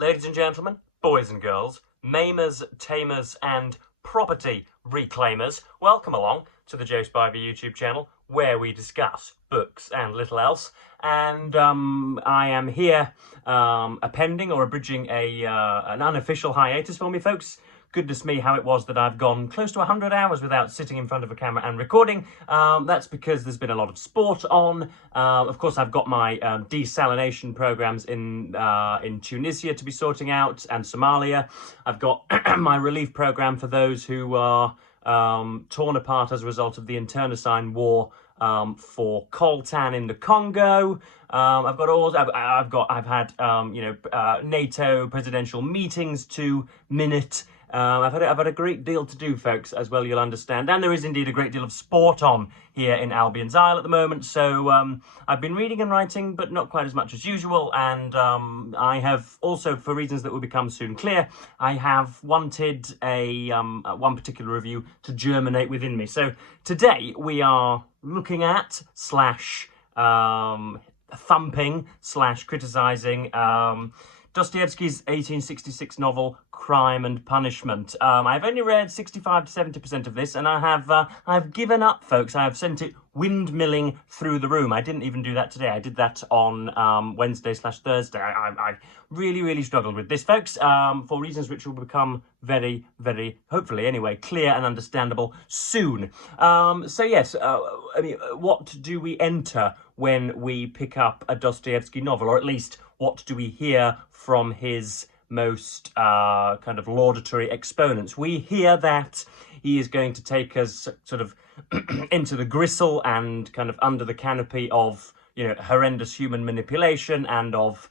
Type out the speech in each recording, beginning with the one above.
Ladies and gentlemen, boys and girls, maimers, tamers, and property reclaimers, welcome along to the Joe Spivey YouTube channel, where we discuss books and little else. And I am here appending or abridging an unofficial hiatus for me, folks. Goodness me, how it was that I've gone close to 100 hours without sitting in front of a camera and recording. That's because there's been a lot of sport on. Of course, I've got my desalination programs in Tunisia to be sorting out, and Somalia. I've got my relief program for those who are torn apart as a result of the internecine war for coltan in the Congo. I've had NATO presidential meetings to minute. I've had a great deal to do, folks, as well you'll understand. And there is indeed a great deal of sport on here in Albion's Isle at the moment. So I've been reading and writing, but not quite as much as usual. And I have also, for reasons that will become soon clear, I have wanted one particular review to germinate within me. So today we are looking at thumping / criticising Dostoevsky's 1866 novel Crime and Punishment. I've only read 65 to 70% of this, and I've given up, folks. I have sent it windmilling through the room. I didn't even do that today. I did that on Wednesday / Thursday. I really struggled with this, folks, for reasons which will become very, hopefully anyway, clear and understandable soon. So yes, what do we enter when we pick up a Dostoevsky novel, or at least what do we hear from his most kind of laudatory exponents? We hear that he is going to take us sort of into the gristle and kind of under the canopy of, horrendous human manipulation and of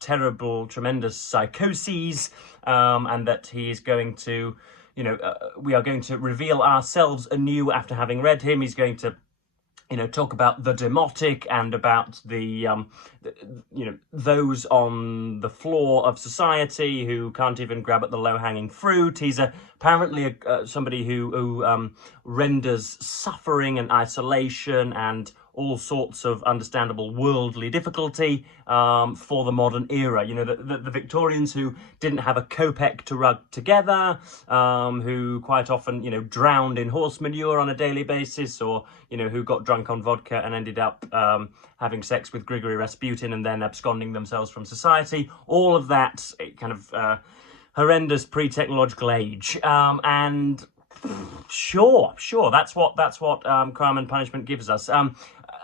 terrible, tremendous psychoses, and that he is going to, we are going to reveal ourselves anew after having read him. He's going to talk about the demotic and about those on the floor of society who can't even grab at the low-hanging fruit. He's apparently somebody who renders suffering and isolation and all sorts of understandable worldly difficulty for the modern era. The Victorians who didn't have a kopeck to rub together, who quite often, drowned in horse manure on a daily basis, or, who got drunk on vodka and ended up having sex with Grigory Rasputin and then absconding themselves from society. All of that kind of horrendous pre-technological age. And sure, that's what Crime and Punishment gives us.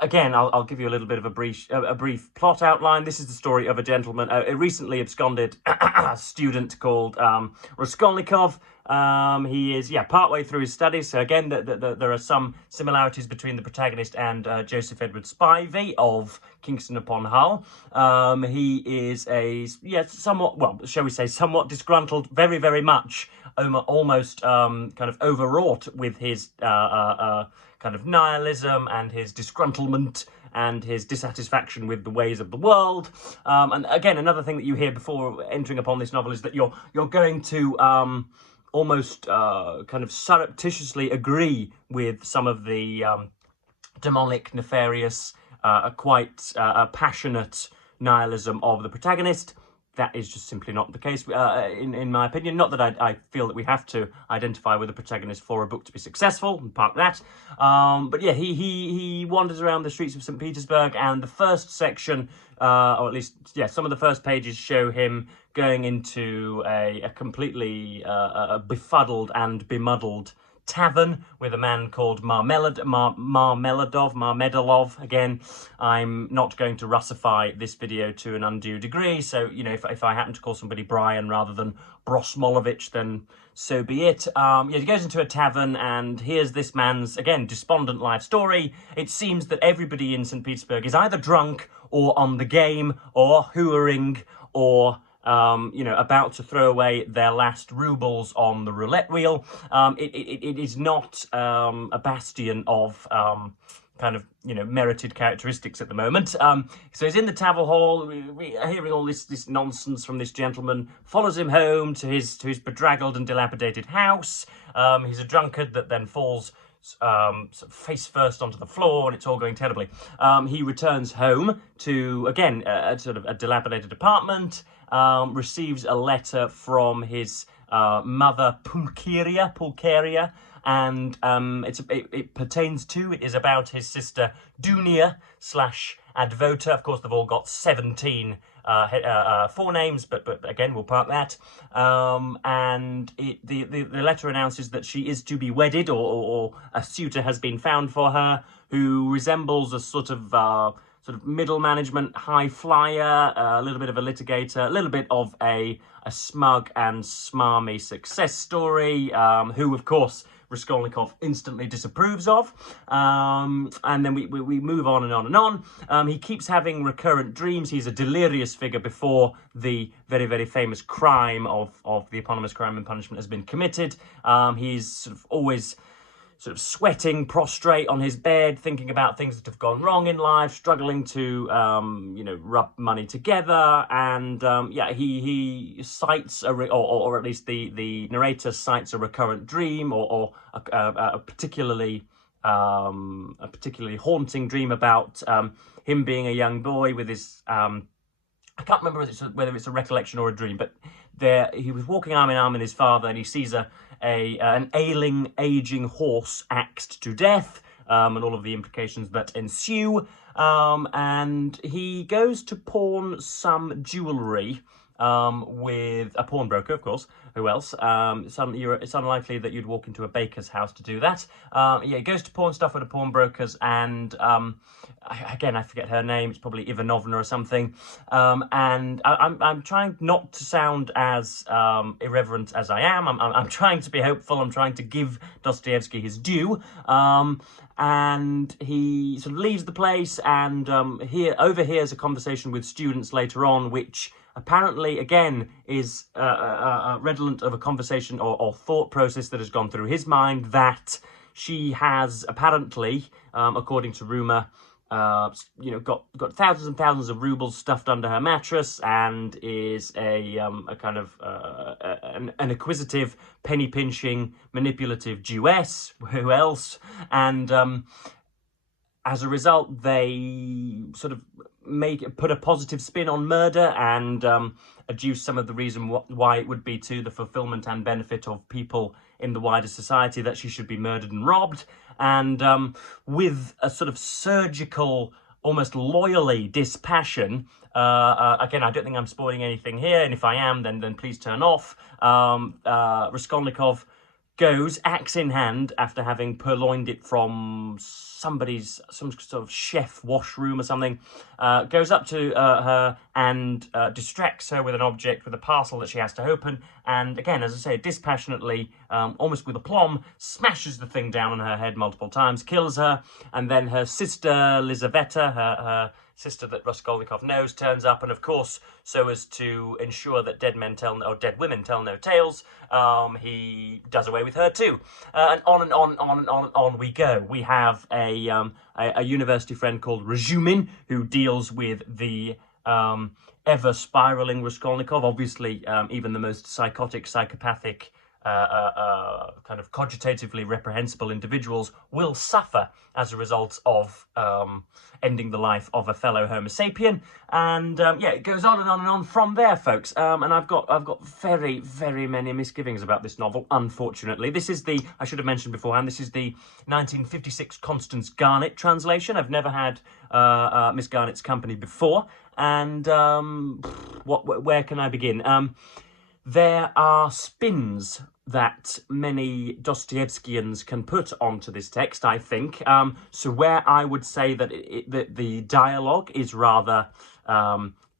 Again, I'll give you a little bit of a brief plot outline. This is the story of a gentleman, a recently absconded student called Raskolnikov. He is, partway through his studies. So again, there are some similarities between the protagonist and Joseph Edward Spivey of Kingston upon Hull. He is somewhat disgruntled, very much, almost kind of overwrought with his kind of nihilism and his disgruntlement and his dissatisfaction with the ways of the world. And again, another thing that you hear before entering upon this novel is that you're going to almost kind of surreptitiously agree with some of the demonic, nefarious, quite passionate nihilism of the protagonist. That is just simply not the case, in my opinion. Not that I feel that we have to identify with a protagonist for a book to be successful, and park that. But yeah, he wanders around the streets of St. Petersburg, and the first section, or at least, some of the first pages show him going into a completely befuddled and bemuddled tavern with a man called Marmeladov. Again, I'm not going to Russify this video to an undue degree, so, if I happen to call somebody Brian rather than Brosmolovich, then so be it. He goes into a tavern and here's this man's, again, despondent life story. It seems that everybody in St. Petersburg is either drunk or on the game or hooering or about to throw away their last rubles on the roulette wheel. It is not a bastion of kind of, merited characteristics at the moment. So he's in the tavern hall, hearing all this nonsense from this gentleman, follows him home to his bedraggled and dilapidated house. He's a drunkard that then falls sort of face first onto the floor, and it's all going terribly. He returns home to, again, sort of a dilapidated apartment, receives a letter from his mother, Pulcheria, and it is about his sister Dunia / Advota. Of course, they've all got 17 forenames, but again, we'll park that. And the letter announces that she is to be wedded, or a suitor has been found for her who resembles a sort of middle management high flyer, a little bit of a litigator, a little bit of a smug and smarmy success story, who, of course, Raskolnikov instantly disapproves of. And then we move on and on and on. He keeps having recurrent dreams. He's a delirious figure before the very, very famous crime of the eponymous Crime and Punishment has been committed. He's sort of always sweating, prostrate on his bed, thinking about things that have gone wrong in life, struggling to, rub money together. And, he cites, or at least the narrator cites a recurrent dream or a particularly haunting dream about him being a young boy with his... I can't remember whether it's a recollection or a dream, but he was walking arm in arm with his father, and he sees an ailing, aging horse axed to death, and all of the implications that ensue. And he goes to pawn some jewellery with a pawnbroker, of course. Who else? It's unlikely that you'd walk into a baker's house to do that. He goes to pawn stuff with a pawnbroker's, and again, I forget her name. It's probably Ivanovna or something. And I'm trying not to sound as irreverent as I am. I'm trying to be hopeful. I'm trying to give Dostoevsky his due. And he sort of leaves the place and overhears a conversation with students later on, which apparently, again, is redolent of a conversation or thought process that has gone through his mind, that she has apparently, according to rumour, got thousands and thousands of rubles stuffed under her mattress, and is a kind of an acquisitive, penny-pinching, manipulative Jewess. Who else? And as a result, they sort of put a positive spin on murder and adduce some of the reason why it would be to the fulfillment and benefit of people in the wider society that she should be murdered and robbed. And with a sort of surgical, almost loyally dispassion, again, I don't think I'm spoiling anything here, and if I am, then please turn off. Raskolnikov goes, axe in hand, after having purloined it from some sort of chef washroom or something, goes up to her and distracts her with an object, with a parcel that she has to open, and again, as I say, dispassionately, almost with aplomb, smashes the thing down on her head multiple times, kills her, and then her sister, Lizaveta, her sister that Raskolnikov knows, turns up, and of course, so as to ensure that dead women tell no tales, he does away with her too. And on and on and on we go. We have a university friend called Razumin, who deals with the ever spiraling Raskolnikov. Obviously, even the most psychotic, psychopathic, kind of cogitatively reprehensible individuals will suffer as a result of ending the life of a fellow Homo sapien, and it goes on and on and on from there, folks. And I've got very, very many misgivings about this novel. Unfortunately, this is I should have mentioned beforehand, this is the 1956 Constance Garnett translation. I've never had Miss Garnett's company before, and where can I begin? There are spins that many Dostoevskians can put onto this text, I think. So where I would say that the dialogue is rather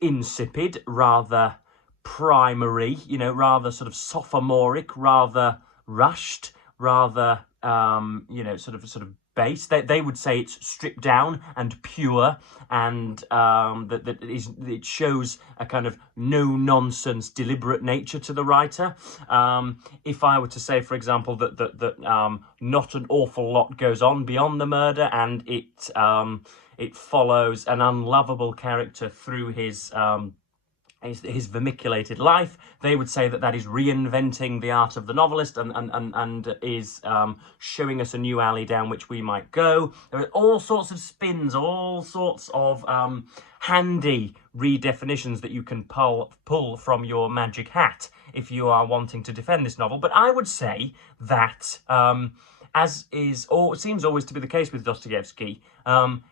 insipid, rather primary, rather sort of sophomoric, rather rushed, rather sort of base. They would say it's stripped down and pure, and that it shows a kind of no-nonsense, deliberate nature to the writer. If I were to say, for example, that not an awful lot goes on beyond the murder, and it follows an unlovable character through his his vermiculated life. They would say that that is reinventing the art of the novelist and is showing us a new alley down which we might go. There are all sorts of spins, all sorts of handy redefinitions that you can pull from your magic hat if you are wanting to defend this novel. But I would say that, as is or seems always to be the case with Dostoevsky,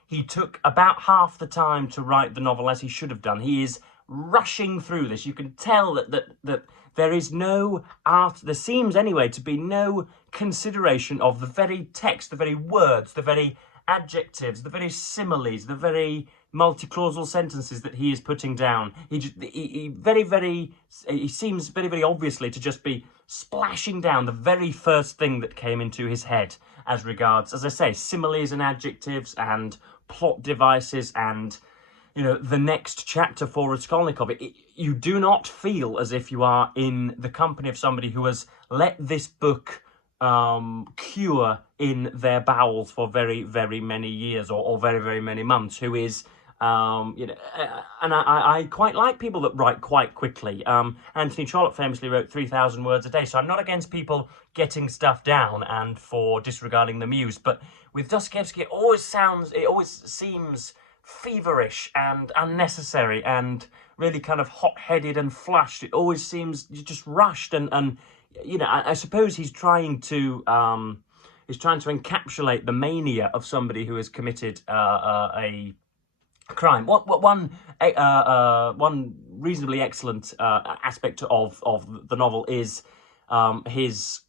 he took about half the time to write the novel as he should have done. He is rushing through this. You can tell that there is no art, there seems anyway to be no consideration of the very text, the very words, the very adjectives, the very similes, the very multi-clausal sentences that he is putting down. He seems very obviously to just be splashing down the very first thing that came into his head as regards, as I say, similes and adjectives and plot devices and, you know, the next chapter for Raskolnikov. You do not feel as if you are in the company of somebody who has let this book cure in their bowels for very many years or very many months, who is, you know, and I quite like people that write quite quickly. Anthony Trollope famously wrote 3,000 words a day, so I'm not against people getting stuff down and for disregarding the muse, but with Dostoevsky it always seems feverish and unnecessary and really kind of hot-headed and flushed. It always seems just rushed and you know, I suppose he's trying to encapsulate the mania of somebody who has committed a crime. One reasonably excellent aspect of the novel is his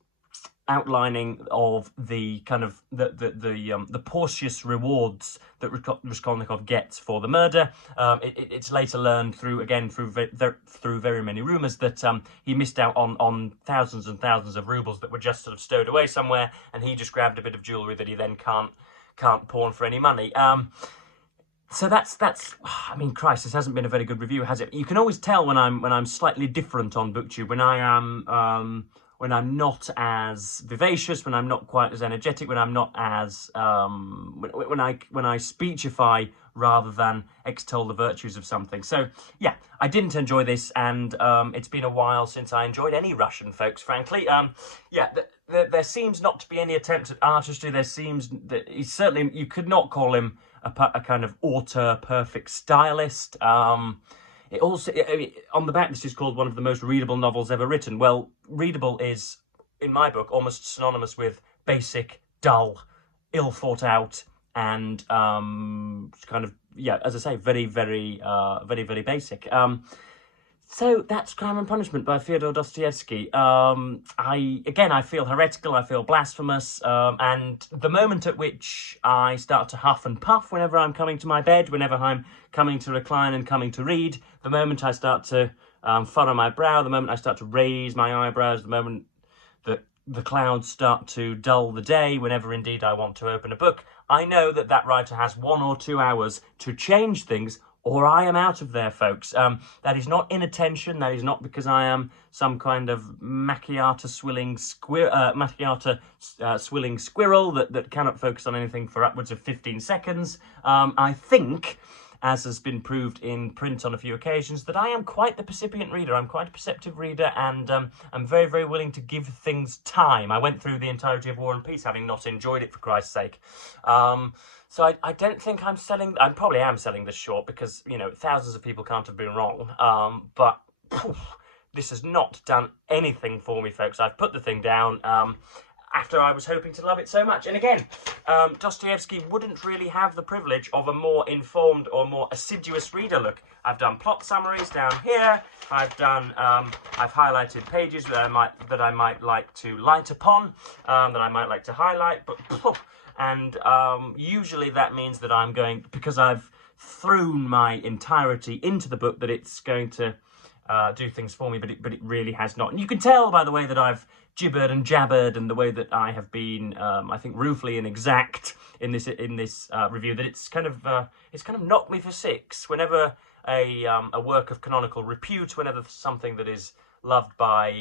outlining of the kind of the porcious rewards that Raskolnikov gets for the murder. It's later learned through very many rumours that he missed out on thousands and thousands of rubles that were just sort of stowed away somewhere, and he just grabbed a bit of jewellery that he then can't pawn for any money. So that's. I mean, Christ, this hasn't been a very good review, has it? You can always tell when I'm slightly different on BookTube, when I am when I'm not as vivacious, when I'm not quite as energetic, when I'm not as when I speechify rather than extol the virtues of something. So yeah, I didn't enjoy this, and it's been a while since I enjoyed any Russian, folks. Frankly, yeah. There seems not to be any attempt at artistry. There seems that he's certainly, you could not call him a kind of auteur perfect stylist. It also, on the back, this is called one of the most readable novels ever written. Well, readable is, in my book, almost synonymous with basic, dull, ill thought out, and kind of, yeah, as I say, very basic. So that's Crime and Punishment by Fyodor Dostoevsky. I feel heretical, I feel blasphemous, and the moment at which I start to huff and puff whenever I'm coming to my bed, whenever I'm coming to recline and coming to read, the moment I start to furrow my brow, the moment I start to raise my eyebrows, the moment that the clouds start to dull the day, whenever indeed I want to open a book, I know that that writer has 1 or 2 hours to change things, or I am out of there, folks. That is not inattention. That is not because I am some kind of macchiato swilling squirrel that cannot focus on anything for upwards of 15 seconds. I think, as has been proved in print on a few occasions, that I am quite the percipient reader. I'm quite a perceptive reader, and I'm very willing to give things time. I went through the entirety of War and Peace, having not enjoyed it, for Christ's sake. So I don't think I'm selling. I probably am selling this short because, you know, thousands of people can't have been wrong. But this has not done anything for me, folks. I've put the thing down after I was hoping to love it so much. And again, Dostoevsky wouldn't really have the privilege of a more informed or more assiduous reader. Look, I've done plot summaries down here. I've highlighted pages that I might like to light upon, that I might like to highlight, but. And usually that means that I'm going, because I've thrown my entirety into the book, that it's going to do things for me, but it really has not. And you can tell by the way that I've gibbered and jabbered, and the way that I have been, I think, ruefully inexact in this review, that it's kind of knocked me for 6. Whenever a work of canonical repute, whenever something that is loved by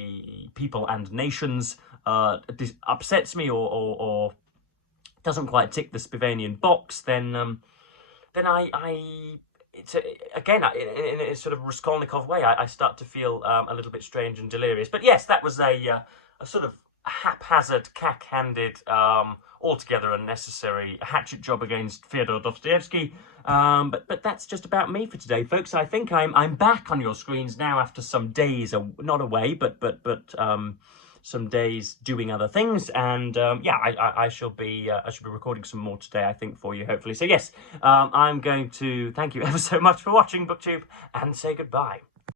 people and nations upsets me or doesn't quite tick the Spivanian box, then I again, in a sort of Raskolnikov way, I start to feel a little bit strange and delirious. But yes, that was a sort of haphazard, cack-handed, altogether unnecessary hatchet job against Fyodor Dostoevsky. But that's just about me for today, folks. I think I'm back on your screens now after some days, not away, but some days doing other things, and yeah, I shall be recording some more today, I think, for you, hopefully. So yes, I'm going to thank you ever so much for watching BookTube and say goodbye.